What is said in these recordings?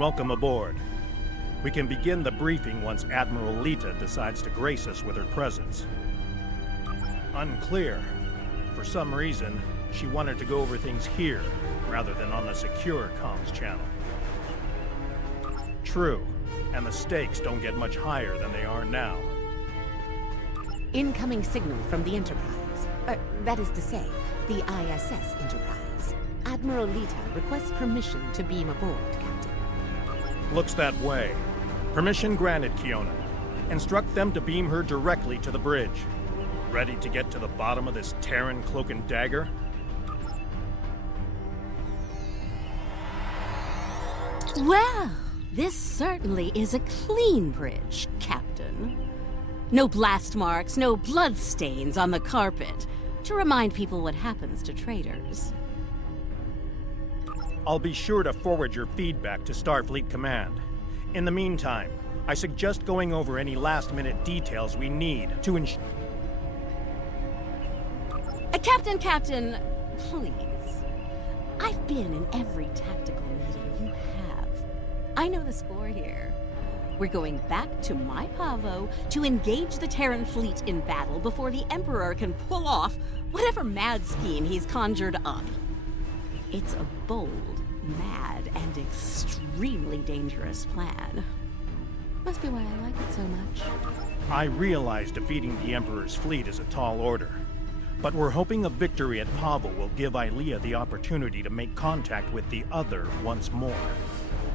welcome aboard. We can begin the briefing once Admiral Lita decides to grace us with her presence. Unclear. For some reason, she wanted to go over things here, rather than on the secure comms channel. True, and the stakes don't get much higher than they are now. Incoming signal from the Enterprise. That is to say, the ISS Enterprise. Admiral Lita requests permission to beam aboard, Captain. Looks that way. Permission granted, Kiona. Instruct them to beam her directly to the bridge. Ready to get to the bottom of this Terran cloak and dagger? Well, this certainly is a clean bridge, Captain. No blast marks, no blood stains on the carpet, to remind people what happens to traitors. I'll be sure to forward your feedback to Starfleet Command. In the meantime, I suggest going over any last-minute details we need to ensure... Captain, please. I've been in every tactical meeting you have. I know the score here. We're going back to my Pavo to engage the Terran fleet in battle before the Emperor can pull off whatever mad scheme he's conjured up. It's a bold, mad, and extremely dangerous plan. Must be why I like it so much. I realize defeating the Emperor's fleet is a tall order, but we're hoping a victory at Pavo will give Ilia the opportunity to make contact with the Other once more.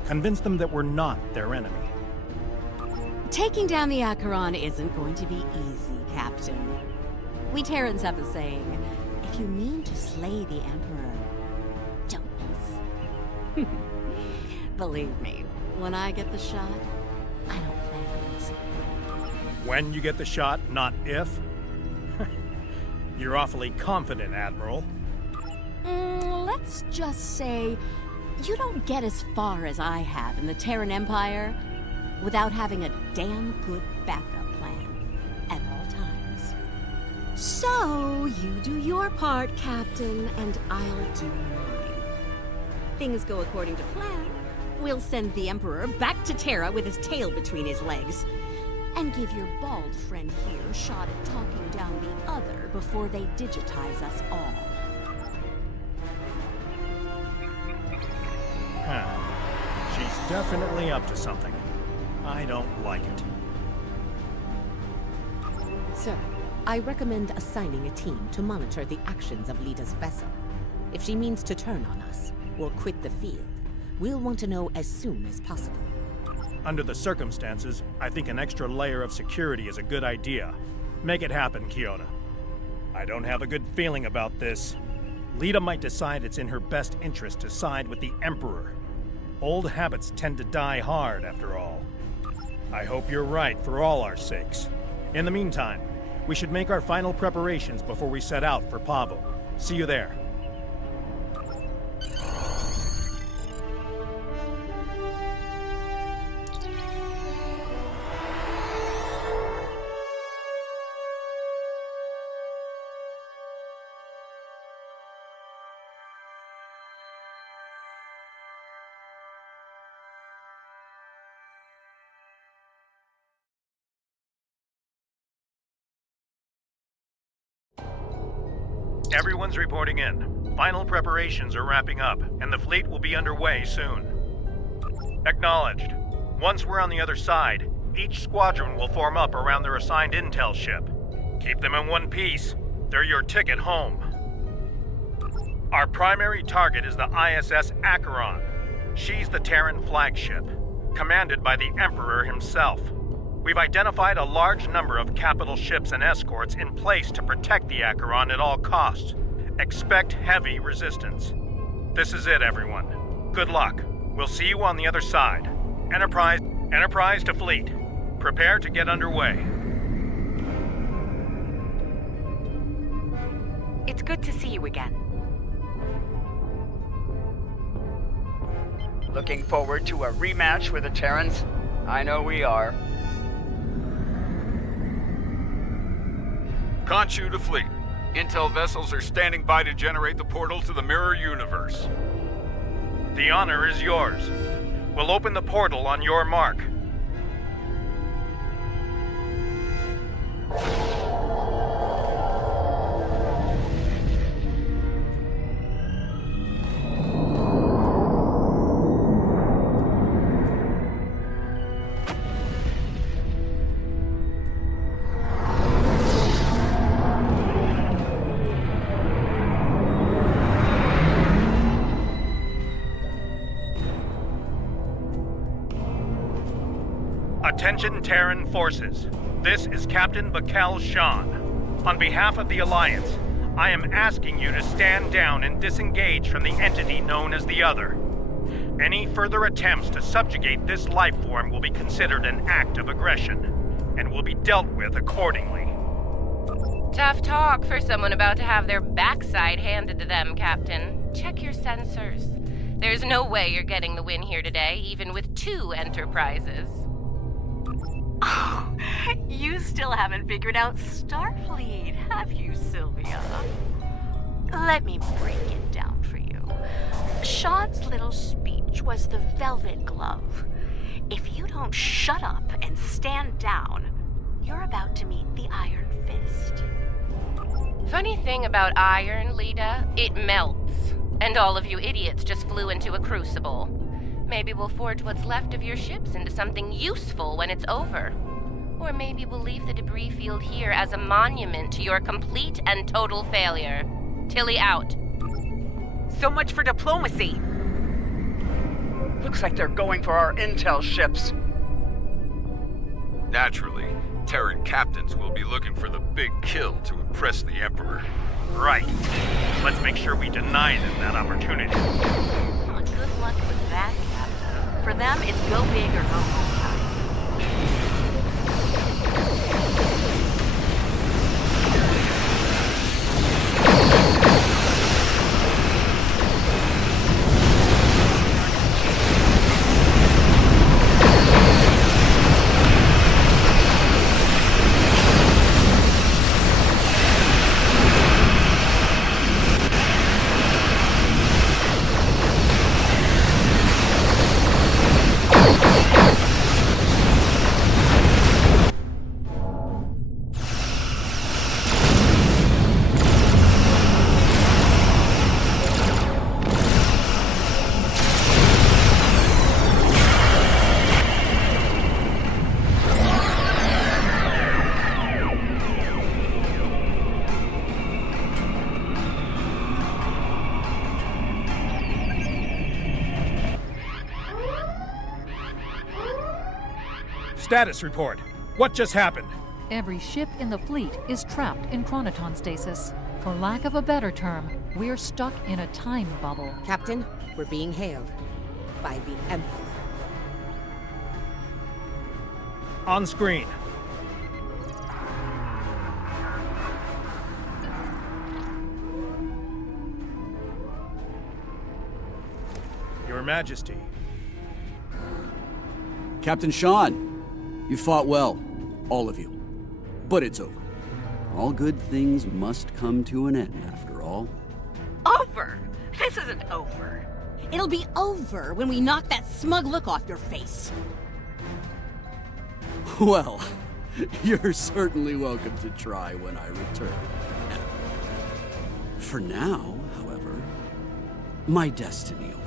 Convince them that we're not their enemy. Taking down the Acheron isn't going to be easy, Captain. We Terrans have a saying, if you mean to slay the Emperor, don't miss. Believe me, when I get the shot, I don't plan on missing. When you get the shot, not if? You're awfully confident, Admiral. Let's just say, you don't get as far as I have in the Terran Empire without having a damn good backup plan at all times. So, you do your part, Captain, and I'll do mine. Things go according to plan. We'll send the Emperor back to Terra with his tail between his legs, and give your bald friend here a shot at talking down the Other before they digitize us all. She's definitely up to something. I don't like it. Sir, I recommend assigning a team to monitor the actions of Lita's vessel. If she means to turn on us, or quit the field, we'll want to know as soon as possible. Under the circumstances, I think an extra layer of security is a good idea. Make it happen, Kiona. I don't have a good feeling about this. Lita might decide it's in her best interest to side with the Emperor. Old habits tend to die hard, after all. I hope you're right for all our sakes. In the meantime, we should make our final preparations before we set out for Pavo. See you there. Everyone's reporting in. Final preparations are wrapping up, and the fleet will be underway soon. Acknowledged. Once we're on the other side, each squadron will form up around their assigned intel ship. Keep them in one piece. They're your ticket home. Our primary target is the ISS Acheron. She's the Terran flagship, commanded by the Emperor himself. We've identified a large number of capital ships and escorts in place to protect the Acheron at all costs. Expect heavy resistance. This is it, everyone. Good luck. We'll see you on the other side. Enterprise to fleet. Prepare to get underway. It's good to see you again. Looking forward to a rematch with the Terrans? I know we are. Khonshu to fleet. Intel vessels are standing by to generate the portal to the mirror universe. The honor is yours. We'll open the portal on your mark. Attention Terran forces. This is Captain Bakel Shan. On behalf of the Alliance, I am asking you to stand down and disengage from the entity known as the Other. Any further attempts to subjugate this life form will be considered an act of aggression, and will be dealt with accordingly. Tough talk for someone about to have their backside handed to them, Captain. Check your sensors. There's no way you're getting the win here today, even with 2 Enterprises. Oh, you still haven't figured out Starfleet, have you, Sylvia? Let me break it down for you. Sean's little speech was the velvet glove. If you don't shut up and stand down, you're about to meet the Iron Fist. Funny thing about iron, Lita, it melts. And all of you idiots just flew into a crucible. Maybe we'll forge what's left of your ships into something useful when it's over. Or maybe we'll leave the debris field here as a monument to your complete and total failure. Tilly out. So much for diplomacy. Looks like they're going for our intel ships. Naturally, Terran captains will be looking for the big kill to impress the Emperor. Right. Let's make sure we deny them that opportunity. Well, good luck with that, Captain. For them, it's go big or go home time. Status report. What just happened? Every ship in the fleet is trapped in chronoton stasis. For lack of a better term, we're stuck in a time bubble. Captain, we're being hailed by the Emperor. On screen. Your Majesty. Captain Shan, you fought well, all of you. But it's over. All good things must come to an end, after all. Over? This isn't over. It'll be over when we knock that smug look off your face. Well, you're certainly welcome to try when I return. For now, however, my destiny awaits.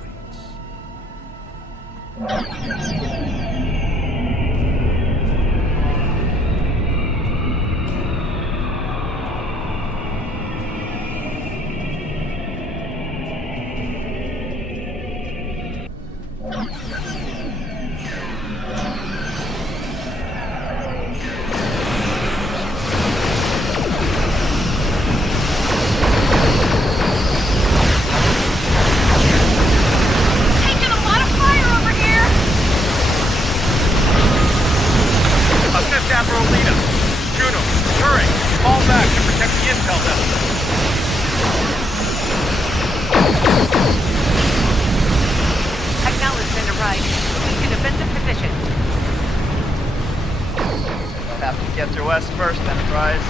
Get to us first, Enterprise.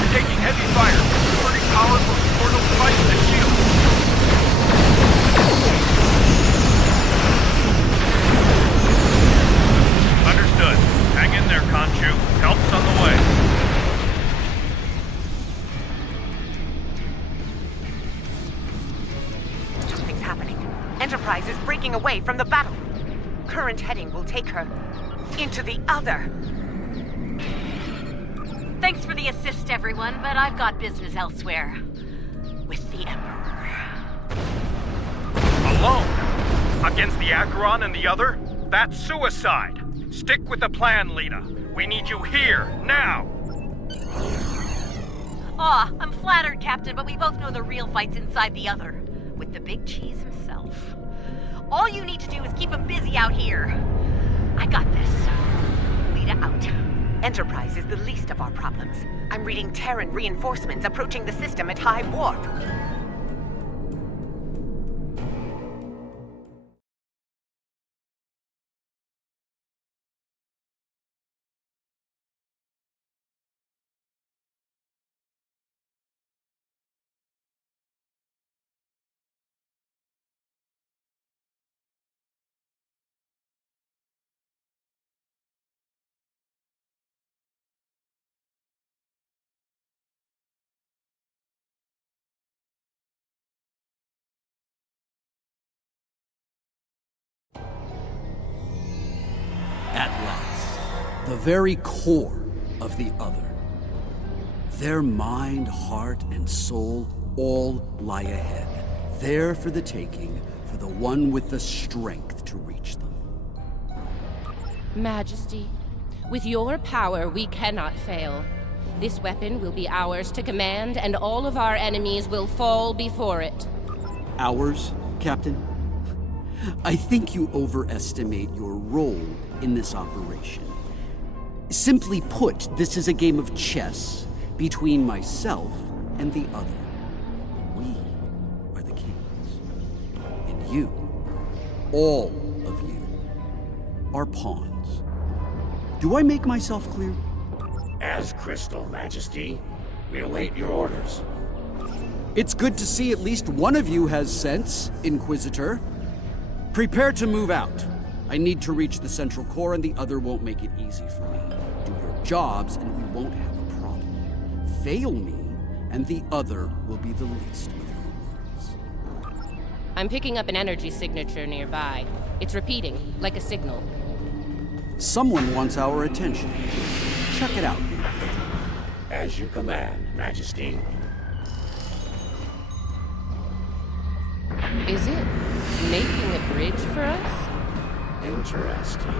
We're taking heavy fire. Converting power from the portal breaking away from the battle. Current heading will take her into the other. Thanks for the assist, everyone, but I've got business elsewhere. With the Emperor. Alone? Against the Acheron and the other? That's suicide. Stick with the plan, Lita. We need you here, now. Aw, I'm flattered, Captain, but we both know the real fight's inside the other. With the big cheese himself. All you need to do is keep him busy out here. I got this. Lita out. Enterprise is the least of our problems. I'm reading Terran reinforcements approaching the system at high warp. At last, the very core of the other. Their mind, heart, and soul all lie ahead, there for the taking, for the one with the strength to reach them. Majesty, with your power, we cannot fail. This weapon will be ours to command, and all of our enemies will fall before it. Ours, Captain? I think you overestimate your role in this operation. Simply put, this is a game of chess between myself and the other. We are the kings. And you, all of you, are pawns. Do I make myself clear? As Crystal, Majesty. We await your orders. It's good to see at least one of you has sense, Inquisitor. Prepare to move out. I need to reach the central core, and the other won't make it easy for me. Do your jobs, and we won't have a problem. Fail me, and the other will be the least of your worries. I'm picking up an energy signature nearby. It's repeating, like a signal. Someone wants our attention. Check it out. As you command, Majesty. Is it making a bridge for us? Interesting.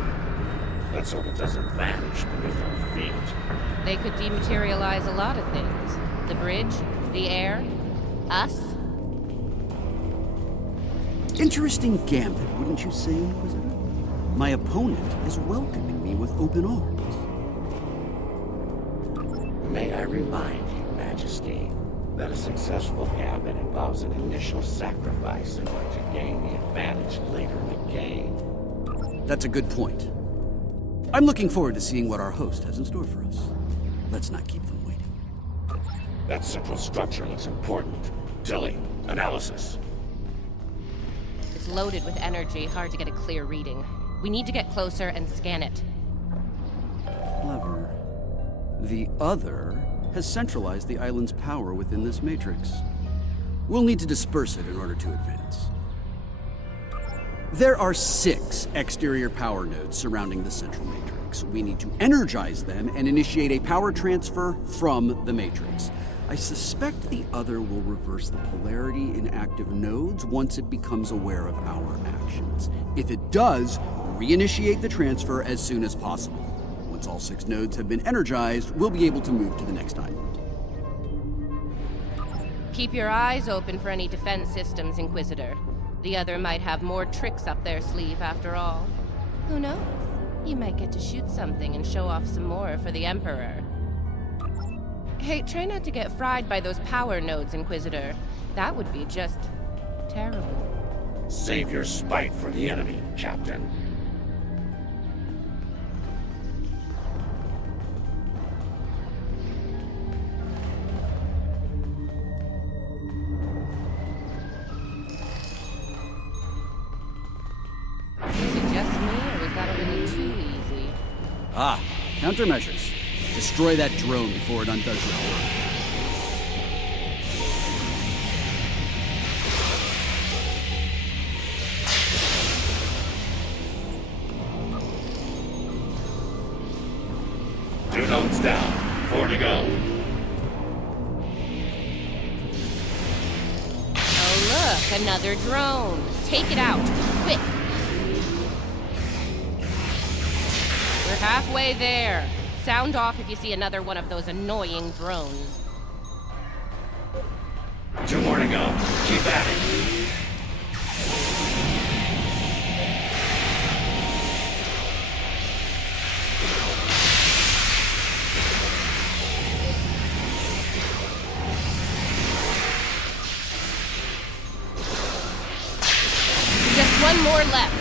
Let's hope it doesn't vanish beneath our feet. They could dematerialize a lot of things. The bridge, the air, us. Interesting gambit, wouldn't you say, Inquisitor? My opponent is welcoming me with open arms. May I remind you, Majesty, that a successful gambit involves an initial sacrifice in order to gain the advantage later in the game. That's a good point. I'm looking forward to seeing what our host has in store for us. Let's not keep them waiting. That central structure looks important. Tilly, analysis. It's loaded with energy, hard to get a clear reading. We need to get closer and scan it. Clever. The other has centralized the island's power within this matrix. We'll need to disperse it in order to advance. There are 6 exterior power nodes surrounding the central matrix. We need to energize them and initiate a power transfer from the matrix. I suspect the other will reverse the polarity in active nodes once it becomes aware of our actions. If it does, reinitiate the transfer as soon as possible. Once all 6 nodes have been energized, we'll be able to move to the next island. Keep your eyes open for any defense systems, Inquisitor. The other might have more tricks up their sleeve after all. Who knows? You might get to shoot something and show off some more for the Emperor. Hey, try not to get fried by those power nodes, Inquisitor. That would be just terrible. Save your spite for the enemy, Captain. Is it just me, or was that a little too easy? Ah, countermeasures. Destroy that drone before it undoes your work. Reporting out. Oh look, another drone. Take it out, quick. We're halfway there. Sound off if you see another one of those annoying drones. 2 more to go. Keep at it. Just one more left.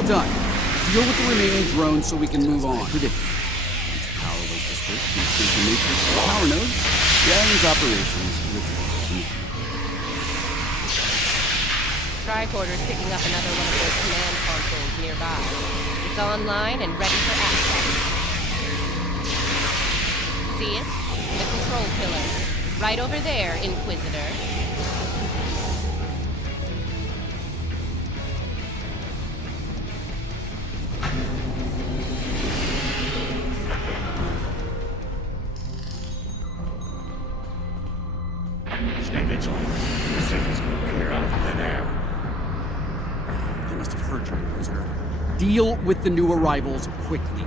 Well done. Deal with the remaining drones so we can move on. Predictable. Power was dispersed. Instant matrix. Power nodes. Gathers operations. Tricorder's picking up another one of those command consoles nearby. It's online and ready for access. See it? The control pillar. Right over there, Inquisitor. Stay vigilant. The signals can appear out of thin air. They must have heard you, Inquisitor. Deal with the new arrivals quickly.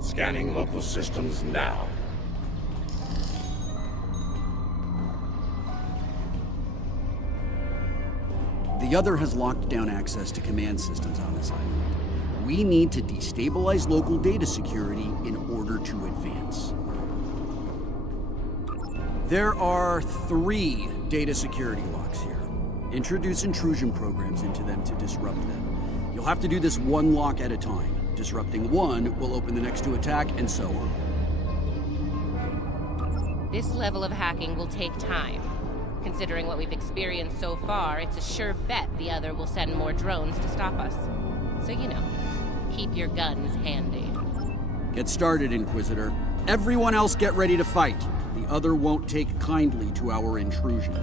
Scanning local systems now. The other has locked down access to command systems on this island. We need to destabilize local data security in order to advance. There are 3 data security locks here. Introduce intrusion programs into them to disrupt them. You'll have to do this one lock at a time. Disrupting one will open the next to attack, and so on. This level of hacking will take time. Considering what we've experienced so far, it's a sure bet the other will send more drones to stop us. So, you know, keep your guns handy. Get started, Inquisitor. Everyone else get ready to fight. The other won't take kindly to our intrusion.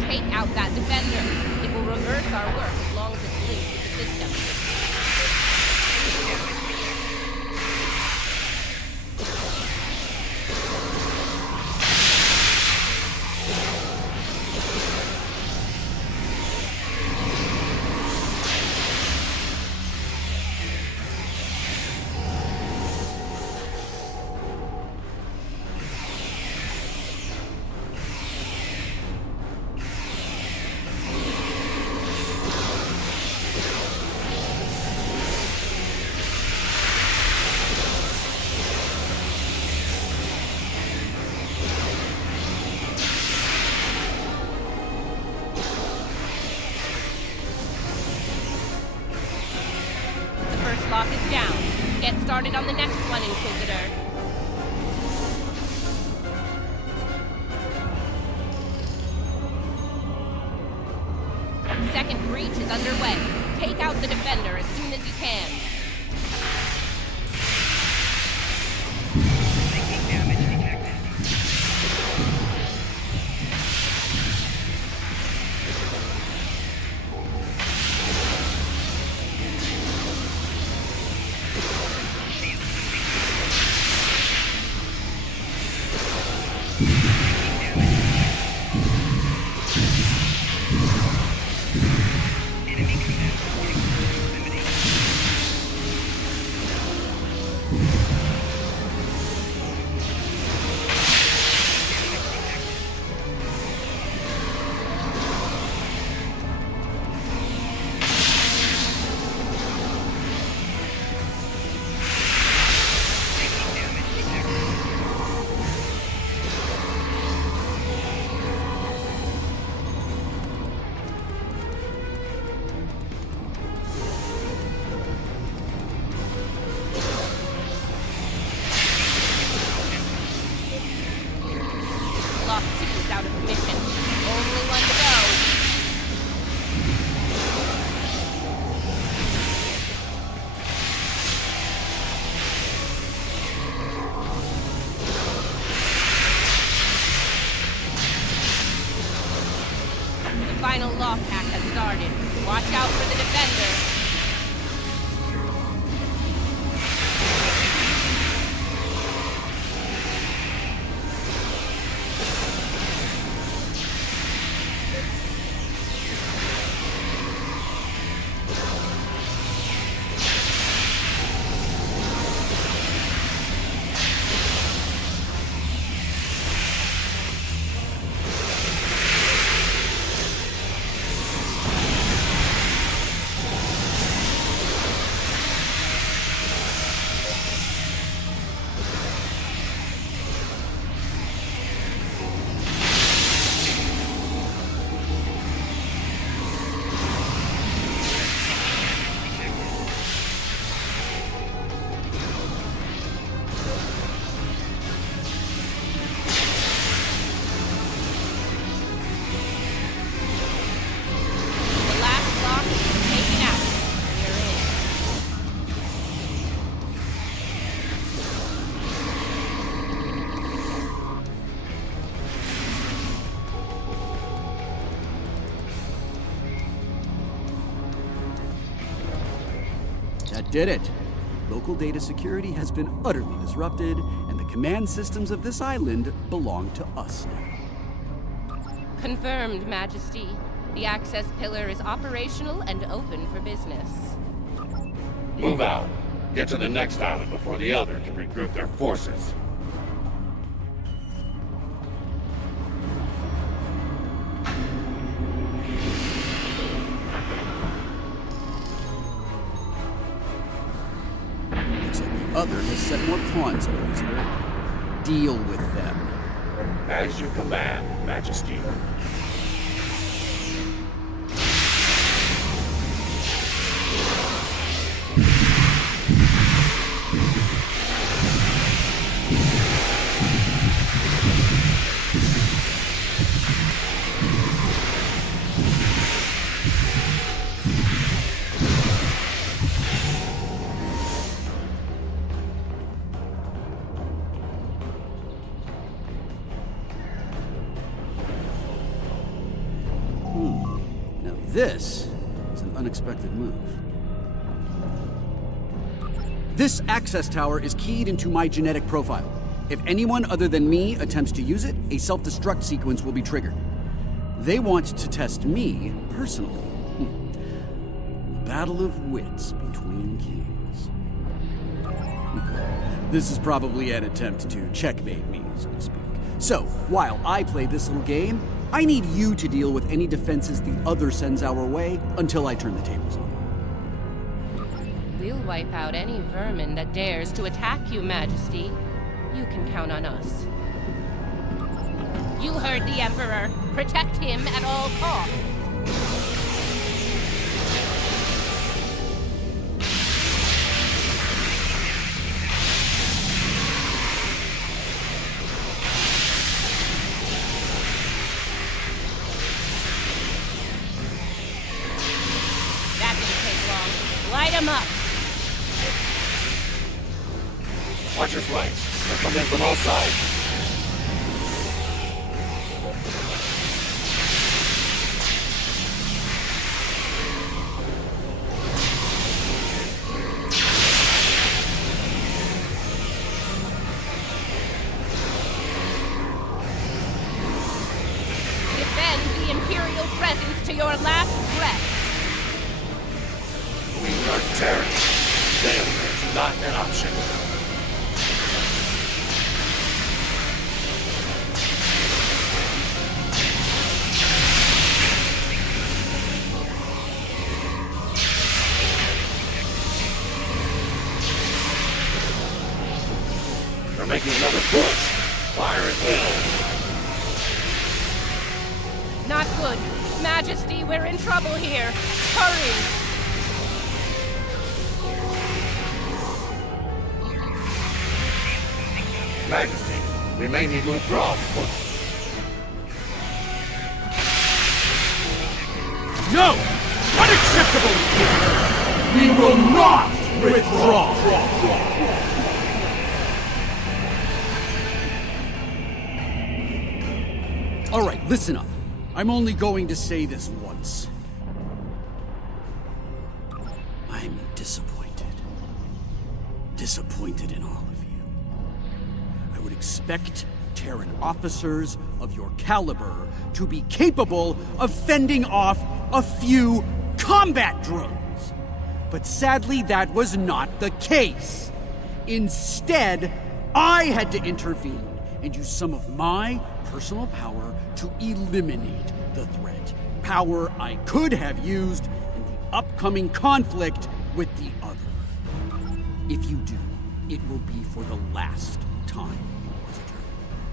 Take out that defender. It will reverse our work as long as it's linked with the system. Lock is down. Get started on the next one, Inquisitor. Second breach is underway. Take out the defender as soon as you can. final lock hack has started. Watch out for the defender. That did it. Local data security has been utterly disrupted, and the command systems of this island belong to us now. Confirmed, Majesty. The access pillar is operational and open for business. Move out. Get to the next island before the other can regroup their forces. Looks like the other has set more pawns on Visitor. Deal with them. As you command, Majesty. Now this is an unexpected move. This access tower is keyed into my genetic profile. If anyone other than me attempts to use it, a self-destruct sequence will be triggered. They want to test me personally. A battle of wits between kings. This is probably an attempt to checkmate me, so to speak. So, while I play this little game, I need you to deal with any defenses the other sends our way until I turn the tables on. We'll wipe out any vermin that dares to attack you, Majesty. You can count on us. You heard the Emperor. Protect him at all costs. That didn't take long. Light him up. Watch your flanks. They're coming in from all sides. Defend the Imperial presence to your last breath. We are Terran. Failure is not an option. They're making another push. Fire at will. Not good. Majesty, we're in trouble here. Hurry! Majesty, we may need to withdraw. No! Unacceptable! We will not withdraw! All right, listen up. I'm only going to say this once. I'm disappointed. Disappointed in all of you. I would expect Terran officers of your caliber to be capable of fending off a few combat drones. But sadly, that was not the case. Instead, I had to intervene and use some of my personal power to eliminate the threat. Power I could have used in the upcoming conflict with the other. If you do, it will be for the last time, Inquisitor.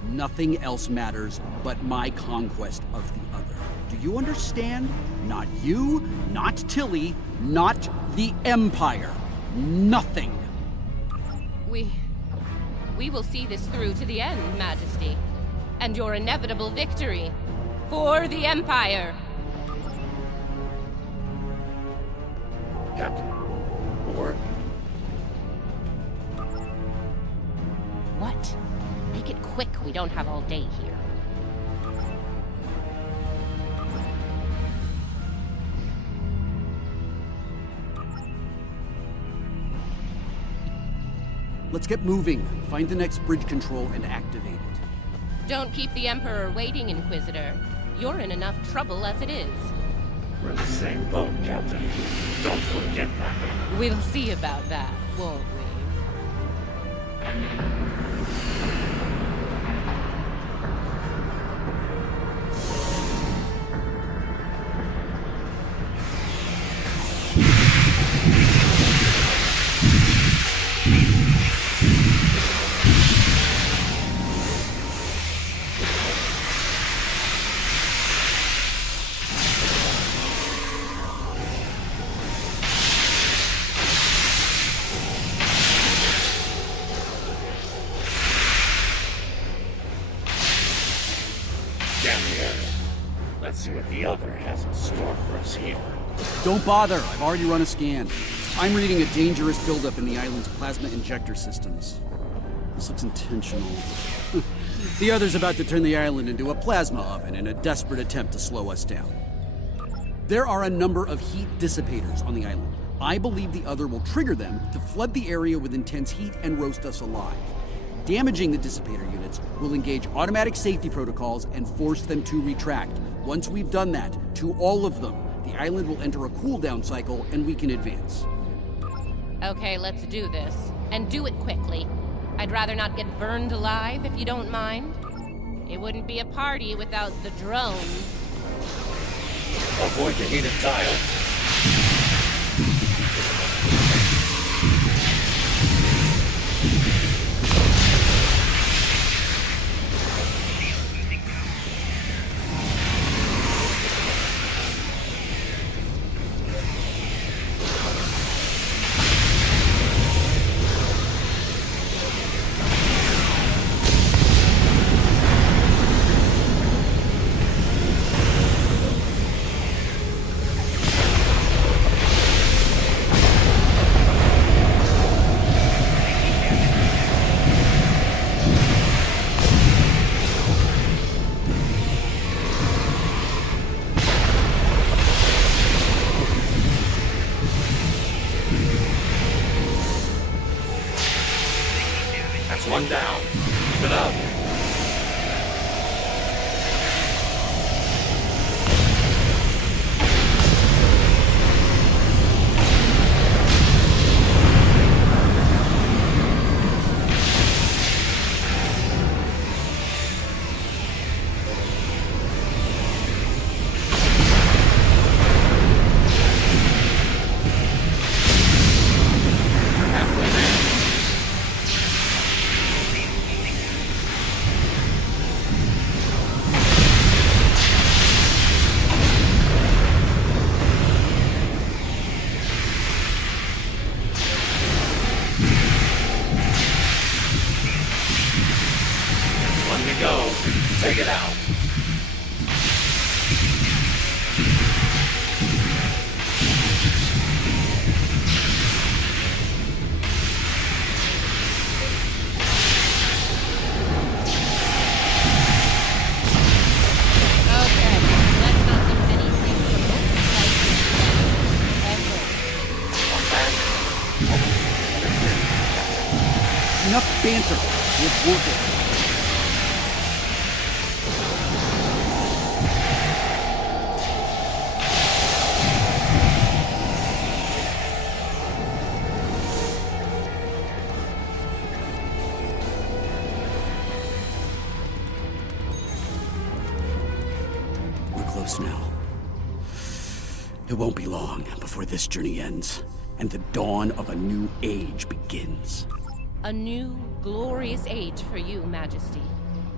Nothing else matters but my conquest of the other. Do you understand? Not you, not Tilly, not the Empire. Nothing. We will see this through to the end, Majesty. And your inevitable victory for the Empire. Captain, or What? Make it quick, we don't have all day here. Let's get moving. Find the next bridge control and activate it. Don't keep the Emperor waiting, Inquisitor. You're in enough trouble as it is. we're in the same boat, Captain. Don't forget that. We'll see about that, won't we? Let's see what the other has in store for us here. Don't bother. I've already run a scan. I'm reading a dangerous buildup in the island's plasma injector systems. This looks intentional. The other's about to turn the island into a plasma oven in a desperate attempt to slow us down. There are a number of heat dissipators on the island. I believe the other will trigger them to flood the area with intense heat and roast us alive. Damaging the dissipator units will engage automatic safety protocols and force them to retract. Once we've done that, to all of them, the island will enter a cooldown cycle and we can advance. Okay, let's do this. And do it quickly. I'd rather not get burned alive, if you don't mind. It wouldn't be a party without the drones. Avoid the heated tile. That's one down. Keep it up. Go. Take it out. Okay. banter with work. Close now. It won't be long before this journey ends, and the dawn of a new age begins. A new, glorious age for you, Majesty.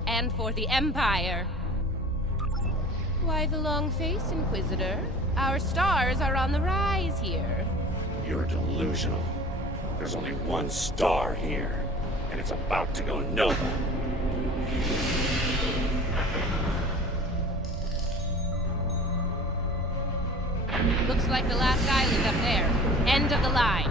And for the Empire. Why the long face, Inquisitor? Our stars are on the rise here. You're delusional. There's only one star here, and it's about to go nova. Looks like the last island up there. End of the line.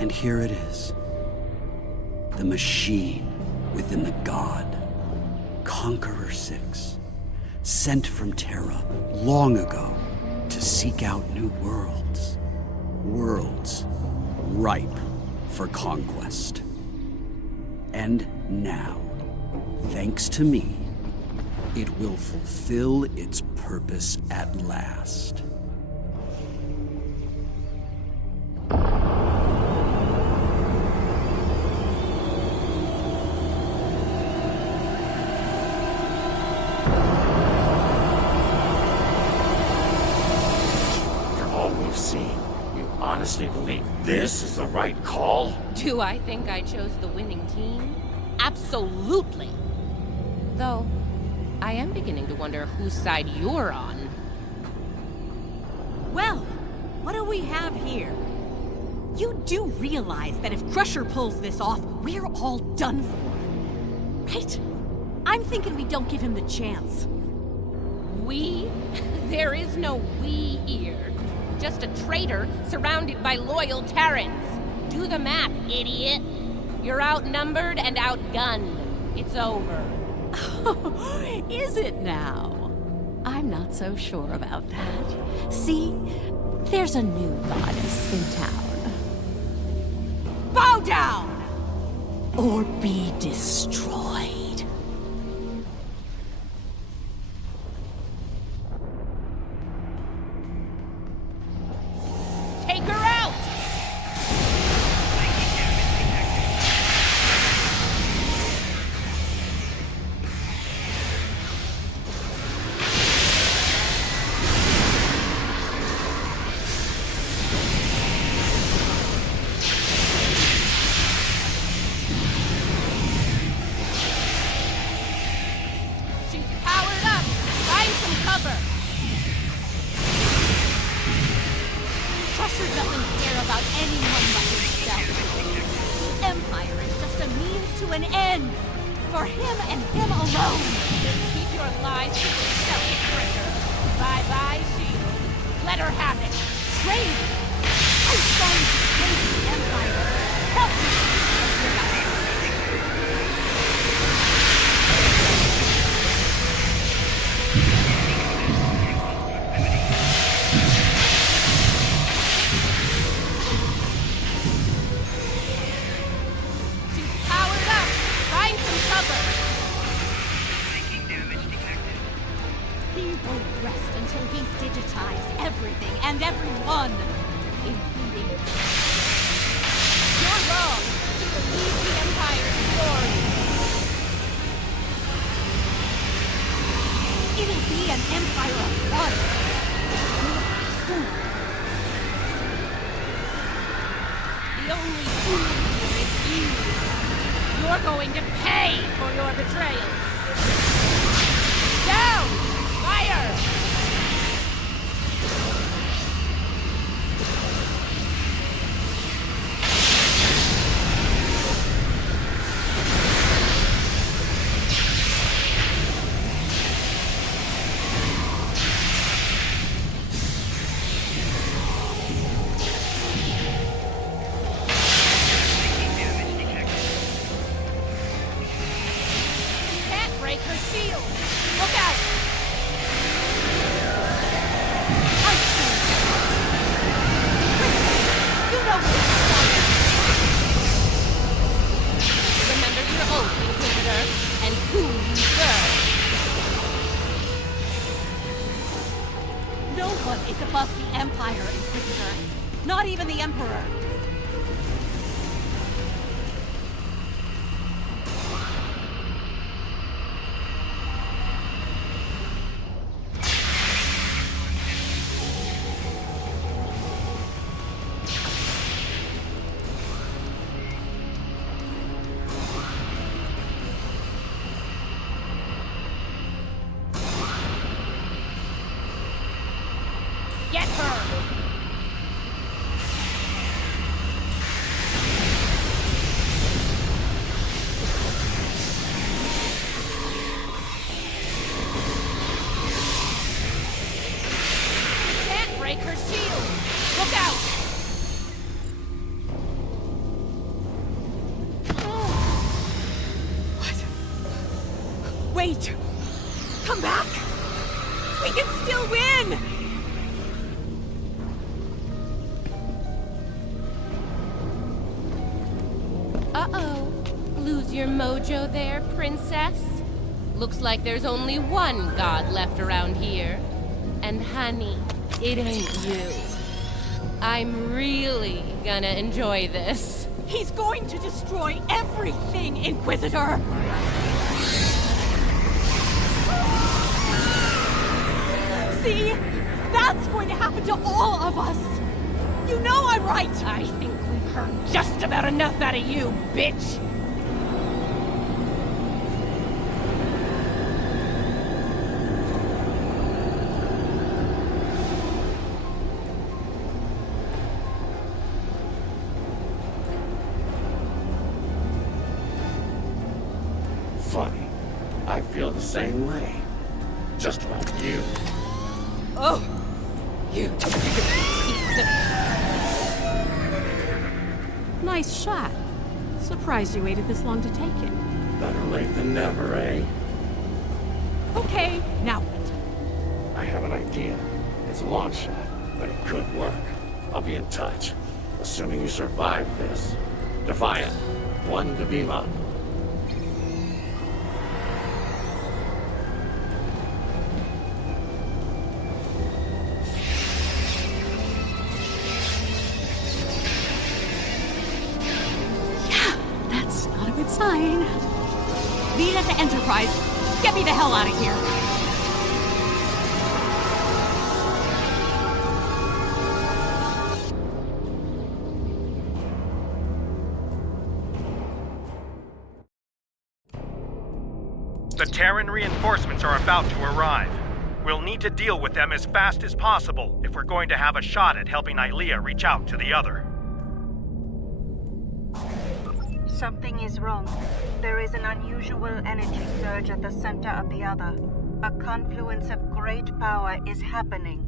And here it is. The machine within the god. Conqueror 6. Sent from Terra long ago to seek out new worlds. Worlds ripe for conquest. And now, thanks to me, it will fulfill its purpose at last. Honestly believe this is the right call? Do I think I chose the winning team? Absolutely. Though, I am beginning to wonder whose side you're on. Well, what do we have here? You do realize that if Crusher pulls this off, we're all done for, right? I'm thinking we don't give him the chance. We? There is no we here. Just a traitor surrounded by loyal Terrans. Do the math, idiot. You're outnumbered and outgunned. It's over. Is it now? I'm not so sure about that. See, there's a new goddess in town. Bow down! Or be destroyed. Take her out! She's powered up! Find some cover! Crusher doesn't care about anyone but himself. The Empire is just a means to an end. For him and him alone. Keep your lies to yourself, traitor. Bye-bye, Shield. Let her have it. Trade! I'm trying to save the Empire. Help me! He won't rest until he's digitized everything and everyone, including... You're wrong. You believe the Empire's story. It'll be an empire of one. The only fool here is you. You're going to pay for your betrayal. Down! Fire! Can't break her shield! Look out! You know Remember your oath, Inquisitor, and who you serve. no one is above the Empire, Inquisitor. Not even the Emperor. Get her! Can't break her shield! Look out! Wait! Come back! We can still win! Uh-oh. Lose your mojo there, princess? Looks like there's only one god left around here. And honey, it ain't you. I'm really gonna enjoy this. He's going to destroy everything, Inquisitor! See? That's going to happen to all of us! You know I'm right! I think we've heard just about enough out of you, bitch! Funny. I feel the same way. Just about you. Oh! You piece of... Nice shot. Surprised you waited this long to take it. Better late than never, eh? Okay, now what? I have an idea. It's a long shot, but it could work. I'll be in touch. Assuming you survive this. Defiant. One to beam up. That's not a good sign. Lead at the Enterprise. Get me the hell out of here. The Terran reinforcements are about to arrive. We'll need to deal with them as fast as possible if we're going to have a shot at helping Ilea reach out to the other. Something is wrong. There is an unusual energy surge at the center of the other. A confluence of great power is happening.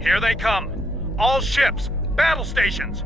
Here they come! All ships! Battle stations!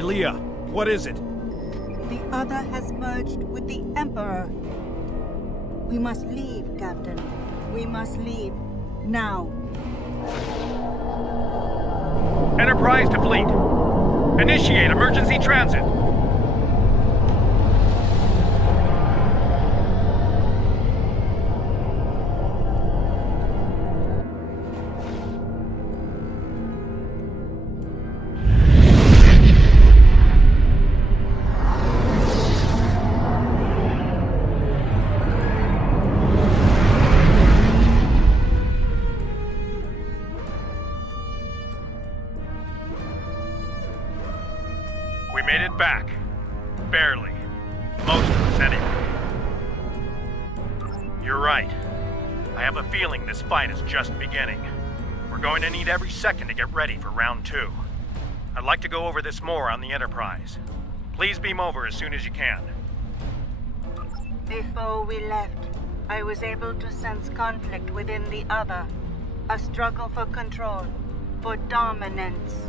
Ilia, what is it? The other has merged with the Emperor. We must leave, Captain. We must leave. Now. Enterprise to fleet. Initiate emergency transit. We made it back. Barely. Most of us, anyway. You're right. I have a feeling this fight is just beginning. We're going to need every second to get ready for round 2. I'd like to go over this more on the Enterprise. Please beam over as soon as you can. Before we left, I was able to sense conflict within the other. A struggle for control, for dominance.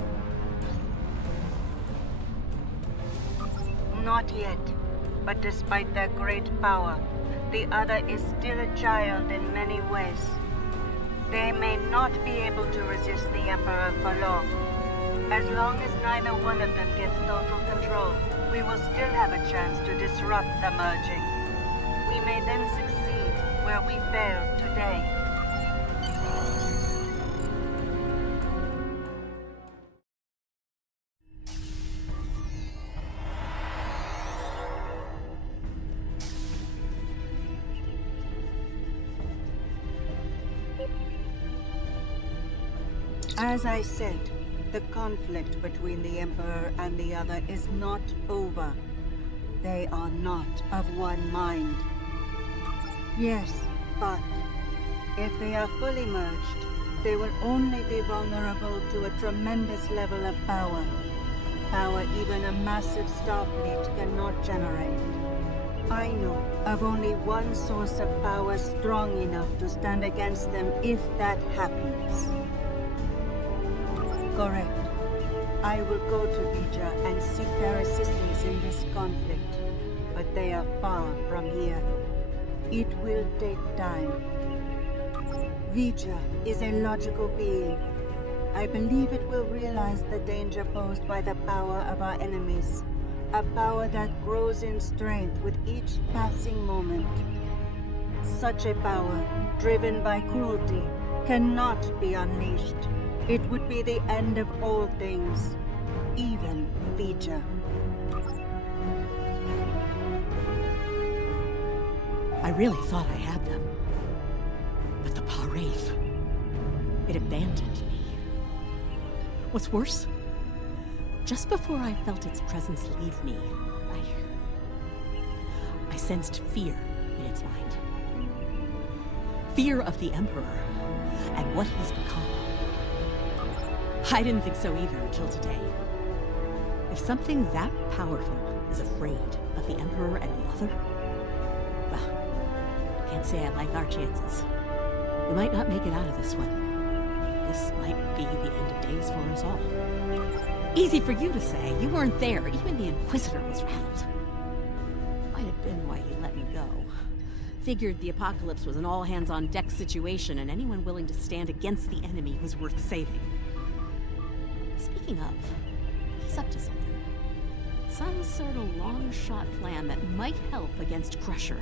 Not yet, but despite their great power, the other is still a child in many ways. They may not be able to resist the Emperor for long. As long as neither one of them gets total control, we will still have a chance to disrupt the merging. We may then succeed where we failed today. As I said, the conflict between the Emperor and the other is not over. They are not of one mind. Yes, but if they are fully merged, they will only be vulnerable to a tremendous level of power. Power even a massive Starfleet cannot generate. I know of only one source of power strong enough to stand against them if that happens. Correct. I will go to Vija and seek their assistance in this conflict, but they are far from here. It will take time. Vija is a logical being. I believe it will realize the danger posed by the power of our enemies, a power that grows in strength with each passing moment. Such a power, driven by cruelty, cannot be unleashed. It would be the end of all things, even Vija. I really thought I had them. But the Pah-wraith, it abandoned me. What's worse, just before I felt its presence leave me, I sensed fear in its mind. Fear of the Emperor and what he's become. I didn't think so either until today. If something that powerful is afraid of the Emperor and the other, well, can't say I like our chances. We might not make it out of this one. This might be the end of days for us all. Easy for you to say. You weren't there. Even the Inquisitor was rattled. Might have been why he let me go. Figured the apocalypse was an all-hands-on-deck situation, and anyone willing to stand against the enemy was worth saving. Speaking of, he's up to something. Some sort of long-shot plan that might help against Crusher.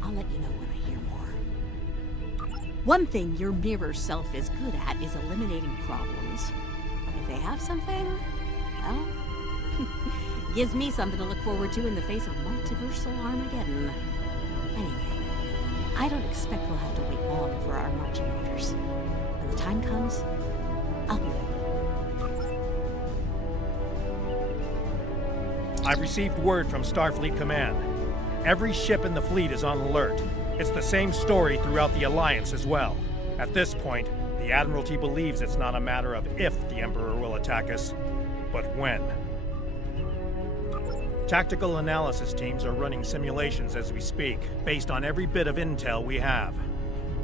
I'll let you know when I hear more. One thing your mirror self is good at is eliminating problems. If they have something, well, gives me something to look forward to in the face of multiversal Armageddon. Anyway, I don't expect we'll have to wait long for our marching orders. When the time comes, I'll be ready. I've received word from Starfleet Command. Every ship in the fleet is on alert. It's the same story throughout the Alliance as well. At this point, the Admiralty believes it's not a matter of if the Emperor will attack us, but when. Tactical analysis teams are running simulations as we speak, based on every bit of intel we have.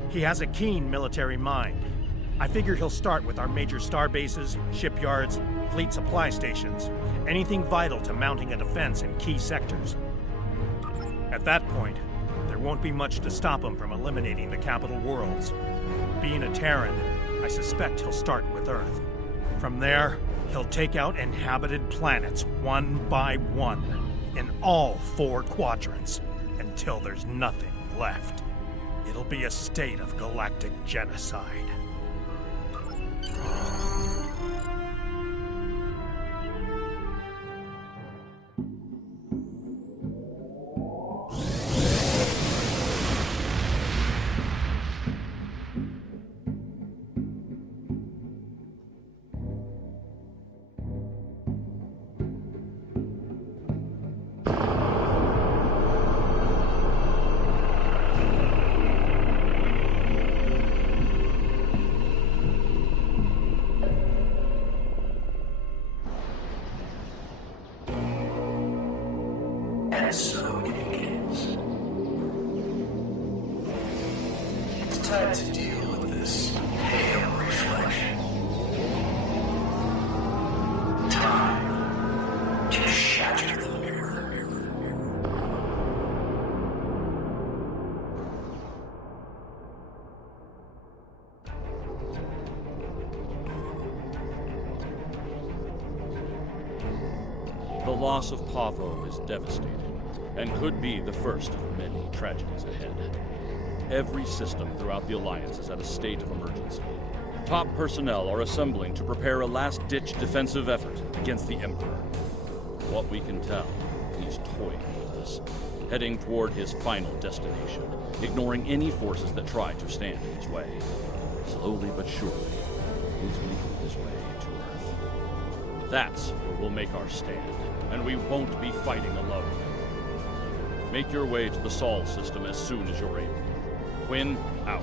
He has a keen military mind. I figure he'll start with our major star bases, shipyards, fleet supply stations, anything vital to mounting a defense in key sectors. At that point, there won't be much to stop him from eliminating the capital worlds. Being a Terran, I suspect he'll start with Earth. From there, he'll take out inhabited planets one by one, in all 4 quadrants, until there's nothing left. It'll be a state of galactic genocide. And so it begins. It's time to deal with this pale reflection. Time to shatter the mirror. The loss of Pavo is devastating, and could be the first of many tragedies ahead. Every system throughout the Alliance is at a state of emergency. Top personnel are assembling to prepare a last-ditch defensive effort against the Emperor. From what we can tell, he's toying with us, heading toward his final destination, ignoring any forces that try to stand in his way. Slowly but surely, he's making his way to Earth. That's where we'll make our stand, and we won't be fighting alone. Make your way to the Sol system as soon as you're able. Quinn, out.